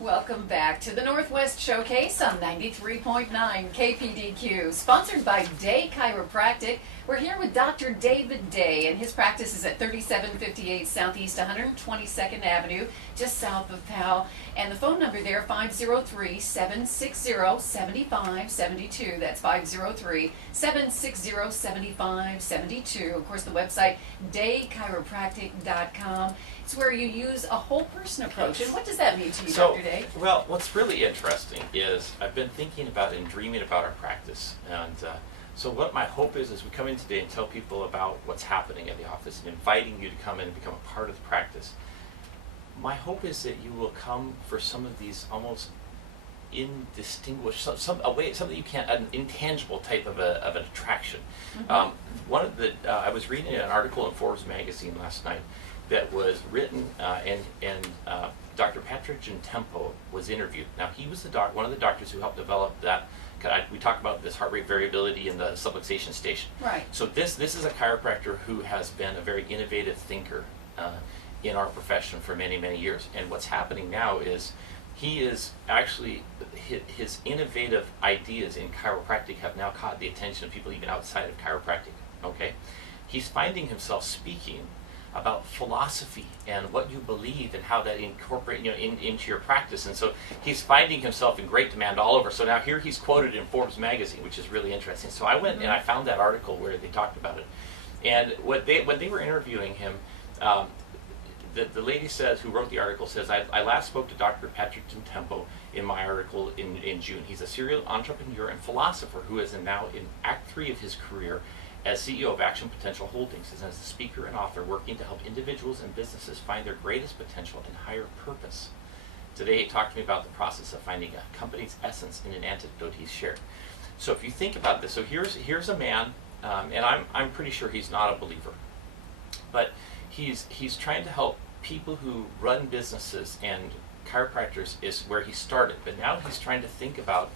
Welcome back to the Northwest Showcase on 93.9 KPDQ, sponsored by Day Chiropractic. We're here with Dr. David Day, and his practice is at 3758 Southeast 122nd Avenue, just south of Powell. And the phone number there, 503-760-7572. That's 503-760-7572. Of course, the website, daychiropractic.com. It's where you use a whole person approach. And what does that mean to you, Dr. Day? Well, what's really interesting is I've been thinking about and dreaming about our practice. And so what my hope is we come in today and tell people about what's happening at the office and inviting you to come in and become a part of the practice. My hope is that you will come for some of these almost indistinguished, something you can't, an intangible type of an attraction. Mm-hmm. I was reading an article in Forbes magazine last night that was written, and Dr. Patrick Gentempo was interviewed. Now, he was one of the doctors who helped develop that. We talked about this heart rate variability in the subluxation station. Right. So this is a chiropractor who has been a very innovative thinker in our profession for many, many years. And what's happening now is he is actually, his innovative ideas in chiropractic have now caught the attention of people even outside of chiropractic. Okay, he's finding himself speaking about philosophy and what you believe and how that incorporate into your practice, and so he's finding himself in great demand all over. So now here he's quoted in Forbes magazine, which is really interesting. So I went and I found that article where they talked about it, and when they were interviewing him, the lady says, who wrote the article, says, I last spoke to Dr. Patrick Gentempo in my article in June. He's a serial entrepreneur and philosopher who is now in Act 3 of his career as CEO of Action Potential Holdings, and as a speaker and author working to help individuals and businesses find their greatest potential and higher purpose. Today he talked to me about the process of finding a company's essence in an antidote he's shared. So if you think about this, so here's a man, and I'm pretty sure he's not a believer, but he's trying to help people who run businesses, and chiropractors is where he started, but now he's trying to think about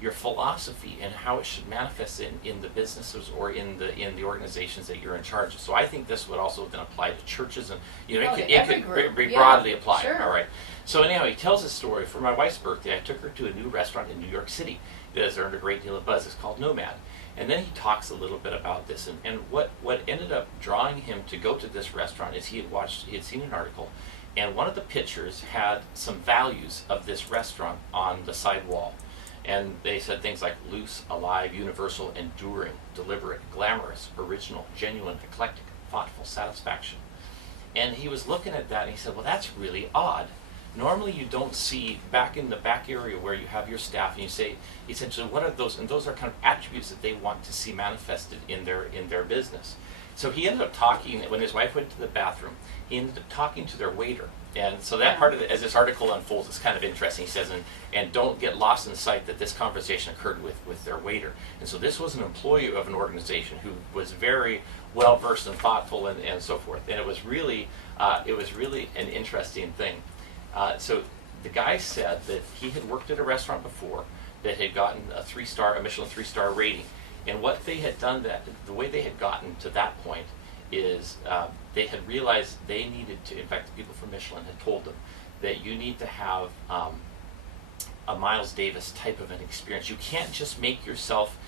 your philosophy and how it should manifest in the businesses or in the organizations that you're in charge of. So I think this would also then apply to churches, and it could be broadly applied. Sure. All right. So anyhow, he tells a story. For my wife's birthday, I took her to a new restaurant in New York City that has earned a great deal of buzz. It's called Nomad. And then he talks a little bit about this, and what ended up drawing him to go to this restaurant is he had seen an article, and one of the pictures had some values of this restaurant on the side wall. And they said things like loose, alive, universal, enduring, deliberate, glamorous, original, genuine, eclectic, thoughtful, satisfaction. And he was looking at that and he said, well, that's really odd. Normally you don't see back in the back area where you have your staff, and you say, essentially, what are those? And those are kind of attributes that they want to see manifested in their business. So he ended up talking, when his wife went to the bathroom, he ended up talking to their waiter. And so that part of it, as this article unfolds, is kind of interesting. He says, and don't get lost in sight that this conversation occurred with their waiter. And so this was an employee of an organization who was very well versed and thoughtful and so forth. And it was really an interesting thing. So the guy said that he had worked at a restaurant before that had gotten a Michelin 3-star rating. And what they had done, the way they had gotten to that point is they had realized they needed to, in fact, the people from Michelin had told them that you need to have a Miles Davis type of an experience. You can't just make yourself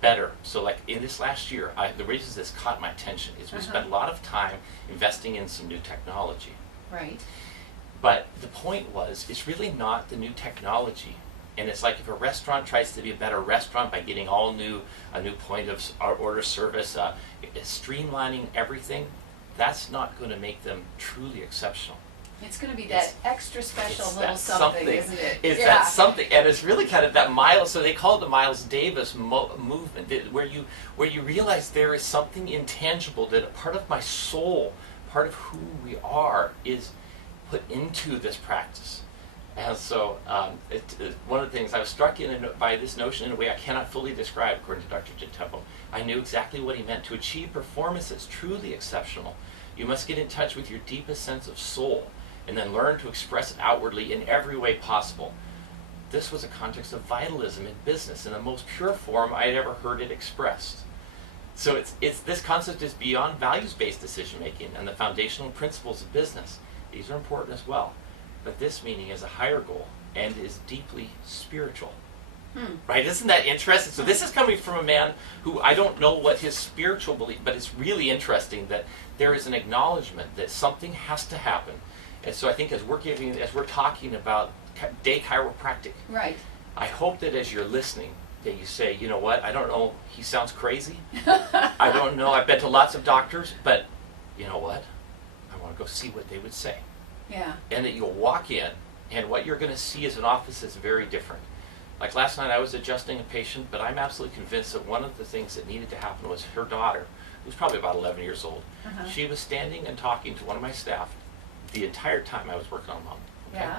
better. So like in this last year, the reason this caught my attention is we spent a lot of time investing in some new technology. Right. But the point was, it's really not the new technology. And it's like if a restaurant tries to be a better restaurant by getting a new point of order service, streamlining everything, that's not going to make them truly exceptional. It's going to be that extra special little something, isn't it? It's that something, and it's really kind of that Miles. So they call it the Miles Davis movement, where you realize there is something intangible that a part of my soul, part of who we are, is put into this practice. And so one of the things I was struck by this notion in a way I cannot fully describe, according to Dr. Gentempo. I knew exactly what he meant. To achieve performance that's truly exceptional, you must get in touch with your deepest sense of soul and then learn to express it outwardly in every way possible. This was a context of vitalism in business in the most pure form I had ever heard it expressed. So it's this concept is beyond values-based decision-making and the foundational principles of business. These are important as well. but this meaning has a higher goal and is deeply spiritual. Hmm. Right? Isn't that interesting? So this is coming from a man who, I don't know what his spiritual belief, but it's really interesting that there is an acknowledgement that something has to happen. And so I think as we're talking about day chiropractic, Right. I hope that as you're listening, that you say, you know what, I don't know, he sounds crazy. I don't know, I've been to lots of doctors, but you know what? I want to go see what they would say. Yeah. And that you'll walk in, and what you're going to see is an office that's very different. Like last night I was adjusting a patient, but I'm absolutely convinced that one of the things that needed to happen was her daughter, who's probably about 11 years old, she was standing and talking to one of my staff the entire time I was working on Mom. Okay? Yeah.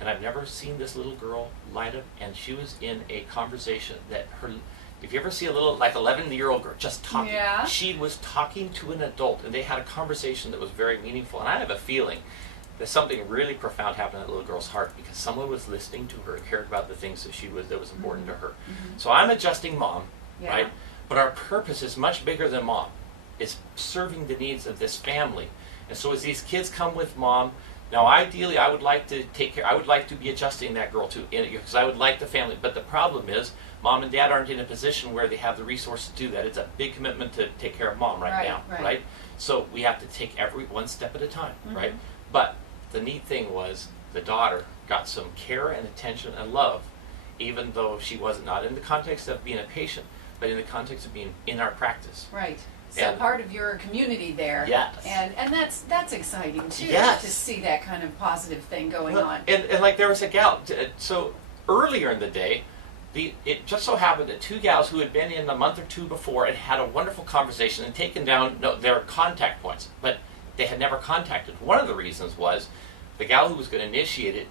And I've never seen this little girl light up, and she was in a conversation that if you ever see a little, like 11-year-old girl just talking, Yeah. she was talking to an adult, and they had a conversation that was very meaningful. And I have a feeling that something really profound happened in that little girl's heart because someone was listening to her and cared about the things that was important to her. So I'm adjusting Mom, Yeah. right? But our purpose is much bigger than Mom. It's serving the needs of this family. And so as these kids come with Mom, now ideally I would like to take care, I would like to be adjusting that girl too, because I would like the family. But the problem is Mom and Dad aren't in a position where they have the resources to do that. It's a big commitment to take care of Mom right now, right? So we have to take every one step at a time, right? But the neat thing was the daughter got some care and attention and love, even though she was not in the context of being a patient, but in the context of being in our practice. Right. So And- part of your community there. Yes. And that's exciting too. Yes. To see that kind of positive thing going Well, on. and like there was a gal, so earlier in the day, it just so happened that two gals who had been in a month or two before and had a wonderful conversation and taken down their contact points, but they had never contacted. One of the reasons was the gal who was going to initiate it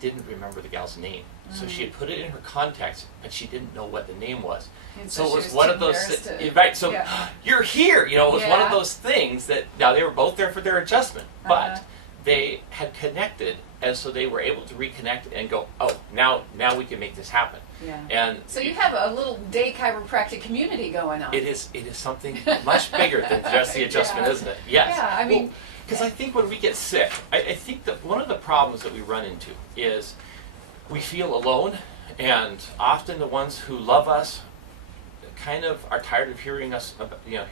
didn't remember the gal's name. So she had put it in her contacts, but she didn't know what the name was. And So it she was was one too of those, embarrassed to- right, so yeah. you're here, it was one of Yeah. those things that, now they were both there for their adjustment, but they had connected, and so they were able to reconnect and go, oh, now we can make this happen. Yeah. And So you have a little day chiropractic community going on. it is something much bigger than just the adjustment, Yeah. isn't it? Yes. Yeah, I mean, because I think when we get sick, I think that one of the problems that we run into is we feel alone, and often the ones who love us kind of are tired of hearing us,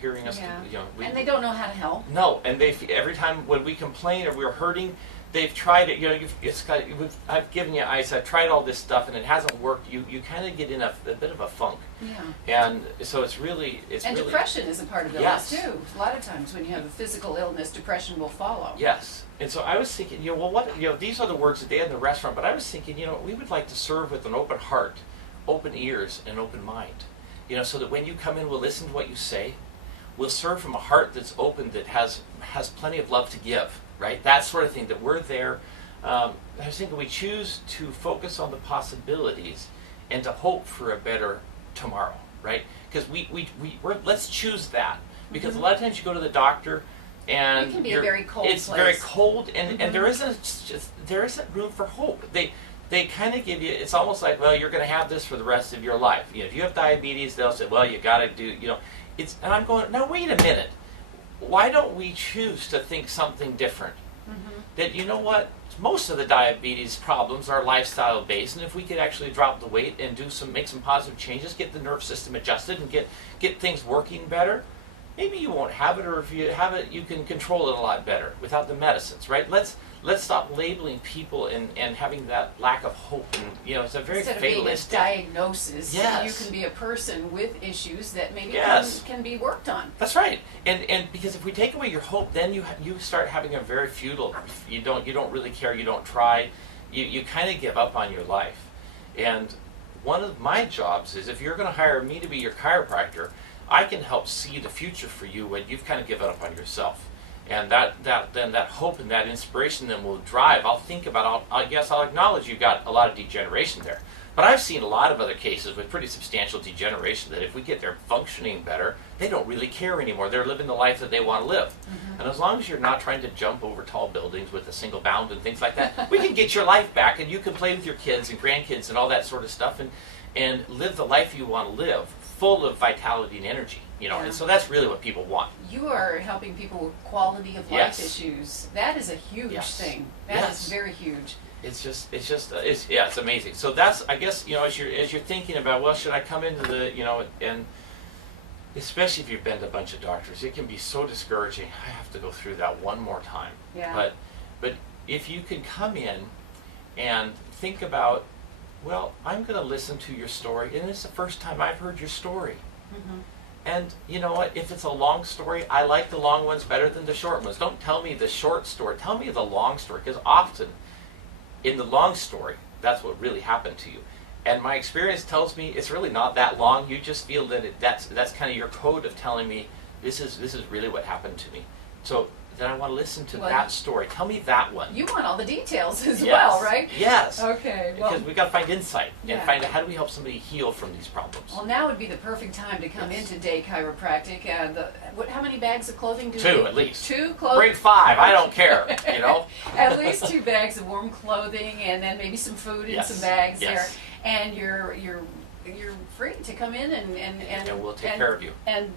hearing us. Yeah. And they don't know how to help. No, and every time when we complain or we're hurting, they've tried it. I've given you ice. I've tried all this stuff, and it hasn't worked. You kind of get in a bit of a funk. Yeah. And so it's really. Depression is a part of illness too. A lot of times when you have a physical illness, depression will follow. Yes. And so I was thinking, these are the words that they had in the restaurant, but I was thinking, we would like to serve with an open heart, open ears, and open mind. So that when you come in, we'll listen to what you say. We'll serve from a heart that's open, that has plenty of love to give, right? That sort of thing, that we're there. I was thinking we choose to focus on the possibilities and to hope for a better tomorrow, right? Because let's choose that. Because a lot of times you go to the doctor, and it can be a very cold it's place. very cold, and there isn't room for hope. They kind of give you, it's almost like, well, you're going to have this for the rest of your life. If you have diabetes, they'll say, well, you got to do, and I'm going, now wait a minute. Why don't we choose to think something different? That, most of the diabetes problems are lifestyle based, and if we could actually drop the weight and make some positive changes, get the nerve system adjusted and get things working better, maybe you won't have it, or if you have it, you can control it a lot better without the medicines, right? Let's stop labeling people and having that lack of hope. And it's a very Instead fatalistic. of being a diagnosis, Yes. you can be a person with issues that maybe Yes. can be worked on. That's right. And because if we take away your hope, then you start having a very futile. You don't really care. You don't try. You kind of give up on your life. And one of my jobs is, if you're going to hire me to be your chiropractor, I can help see the future for you when you've kind of given up on yourself. And then that hope and that inspiration then will drive. I'll acknowledge you've got a lot of degeneration there. But I've seen a lot of other cases with pretty substantial degeneration that if we get their functioning better, they don't really care anymore. They're living the life that they want to live. And as long as you're not trying to jump over tall buildings with a single bound and things like that, we can get your life back, and you can play with your kids and grandkids and all that sort of stuff, and live the life you want to live, full of vitality and energy. You know, Yeah. and so that's really what people want. You are helping people with quality of life Yes. issues. That is a huge Yes. thing. That Yes. is very huge. It's amazing. So that's, I guess, you know, as you're thinking about, well, should I come into the, you know, and especially if you've been to a bunch of doctors, it can be so discouraging. I have to go through that one more time. Yeah. But if you can come in and think about, well, I'm going to listen to your story, and it's the first time I've heard your story. Mm-hmm. And you know what? If it's a long story, I like the long ones better than the short ones. Don't tell me the short story. Tell me the long story, because often in the long story, that's what really happened to you. And my experience tells me it's really not that long. You just feel that that's kind of your code of telling me this is really what happened to me. So then I want to listen to Well, that story. Tell me that one. You want all the details as Yes. well, right? Yes. Okay. Well, Because we got to find insight Yeah. and find out how do we help somebody heal from these problems. well, now would be the perfect time to come Yes. into Day Chiropractic. How many bags of clothing do we Two need? at least. Two clothing. Bring 5. I don't care. You know. At least 2 bags of warm clothing, and then maybe some food in Yes. some bags Yes. there. And you're free to come in And we'll take care of you. And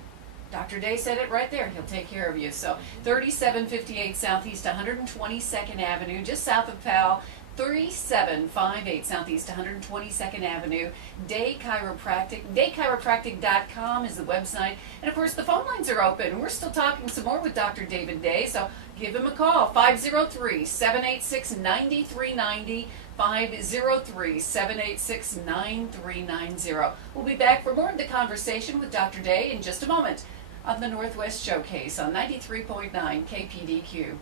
Dr. Day said it right there. He'll take care of you. So 3758 Southeast 122nd Avenue, just south of Powell. 3758 Southeast 122nd Avenue. Day Chiropractic. DayChiropractic.com is the website. And of course, the phone lines are open. We're still talking some more with Dr. David Day. So give him a call. 503-786-9390. 503-786-9390. We'll be back for more of the conversation with Dr. Day in just a moment on the Northwest Showcase on 93.9 KPDQ.